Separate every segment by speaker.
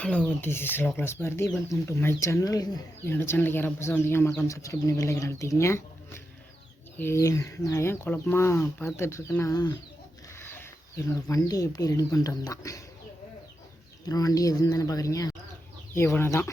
Speaker 1: Hello this is low class Bharathi welcome to my channel என்னோடய சேனலுக்கு யாராவது புதுசாக வந்தீங்க மக்கள் சப்ஸ்கிரைப் பண்ணி வெள்ளைக்கு நடத்திங்க நான் ஏன் குழப்பமாக பார்த்துட்ருக்கேன்னா என்னோடய வண்டி எப்படி ரெடி பண்ணுறது தான் என்னோடய வண்டி எதுன்னு தானே பார்க்குறீங்க? இவனை தான்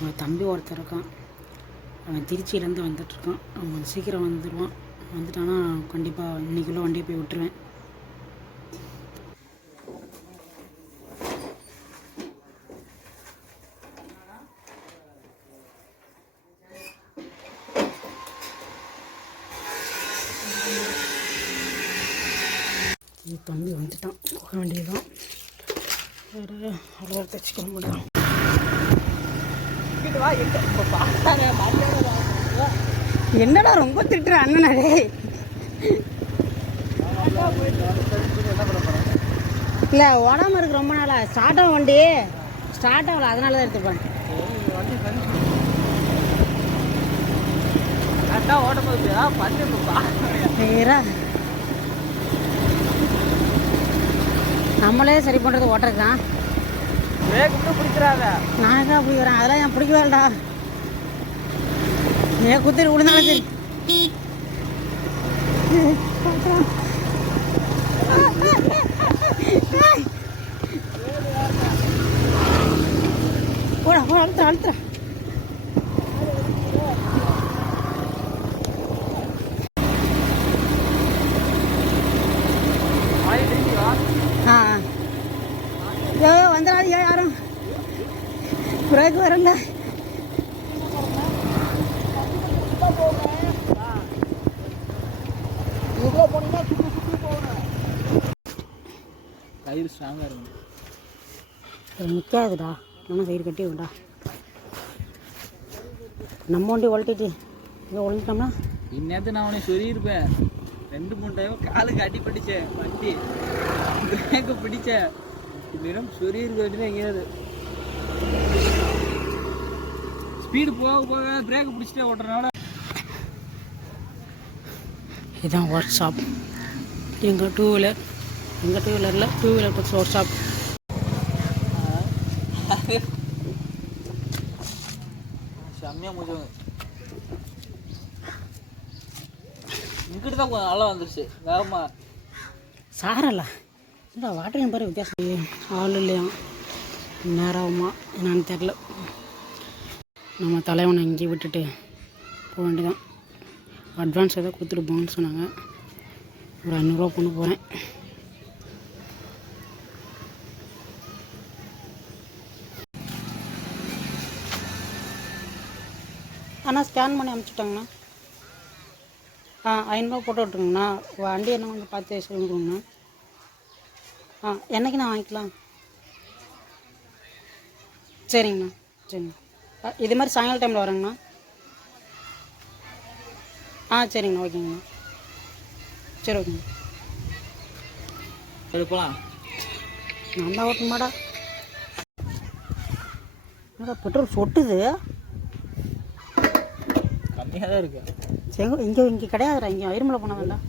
Speaker 1: அவன் தம்பி ஒருத்தர் இருக்கான். அவன் திருச்சியிலேருந்து வந்துட்டுருக்கான் அவன் சீக்கிரம் வந்துடுவான் வந்துட்டானா கண்டிப்பாக இன்றைக்குள்ளே வண்டியை போய் விட்டுருவேன். என் தம்பி வந்துட்டான். போக வேண்டியதுதான். வேறு அவ்வளோ தைச்சிக்க முடியும் என்னடா ரொம்ப திட்டுற அண்ணனே? இல்லை ஓடாமல் இருக்கு ரொம்ப நாளா. ஸ்டார்ட் ஆகும் வண்டி. ஸ்டார்ட் ஆகல அதனால தான் எடுத்துப்பேன் நேரா நம்மளே சரி பண்ணுறது ஓட்டுறது தான். நான் என்ன பிடிக்கிறேன் அதெல்லாம் என் பிடிக்க வேண்டா ஏன் குத்திரி விழுந்தாலும் சரி. போடா போடா அழுத்துற அழுத்துற பிரேக் வரல
Speaker 2: கயிறு ஸ்ட்ராங்காக இருக்கும்
Speaker 1: நிற்காதுடா நம்ம சைடு கட்டி விடா நம்ம வண்டி ஒழட்டிட்டு இங்கே ஒழிஞ்சிட்டோம்னா
Speaker 2: இந்நேரத்து நான் அவனை சொல்லியிருப்பேன். ரெண்டு மூணு டைம் காலுக்கு அடி படித்தேன் வண்டி. பிரேக்கு பிடிச்சேன். இந்நேரம் சொரியிருக்க வேண்டியது எங்கேயாவது. ஸ்பீடு போக போக பிரேக் பிடிச்சிட்டே ஓட்டுறனால
Speaker 1: இதுதான் ஒர்க் ஷாப் எங்கள் டூ வீலர் எங்கள் டூ வீலரில் டூ வீலர் பற்றி ஒர்க் ஷாப்
Speaker 2: செம்மையாக முடிஞ்சவங்க இங்கிட்டு தான் கொஞ்சம் நல்லா வந்துருச்சு. வேகமா.
Speaker 1: சாரல்ல இல்லை வாட்டரிங் பாரு வித்தியாசம். ஆள் இல்லையா? நேரமா என்னன்னு தெரில நம்ம தலைவனை இங்கேயே விட்டுட்டு போக வேண்டியதான் அட்வான்ஸ் ஏதோ கொடுத்துட்டு போகணும்னு சொன்னாங்க. ஒரு ஐநூறுரூவா கொண்டு போகிறேன் அண்ணா ஸ்கேன் பண்ணி அனுப்பிச்சிட்டாங்கண்ணா. ஆ ஐநூறுரூவா போட்டு விட்ருங்கண்ணா வண்டி என்ன கொஞ்சம் பார்த்து சொல்லுங்கண்ணா ஆ என்னைக்கு நான் வாங்கிக்கலாம்? சரிங்கண்ணா. சரிங்கண்ணா. இது மாதிரி சாயங்கால டைமில் வரேங்கண்ணா. ஆ சரிங்கண்ணா ஓகேங்கண்ணா. சரி ஓகேங்க
Speaker 2: சரி போகலாம்
Speaker 1: நான் தான் ஓட்டணுமாடா என்னடா பெட்ரோல் சொட்டுது.
Speaker 2: கம்மியாக தான் இருக்கு.
Speaker 1: சரி இங்கே இங்கே கிடையாதுடா இங்கே இருமலை போன வேண்டாம்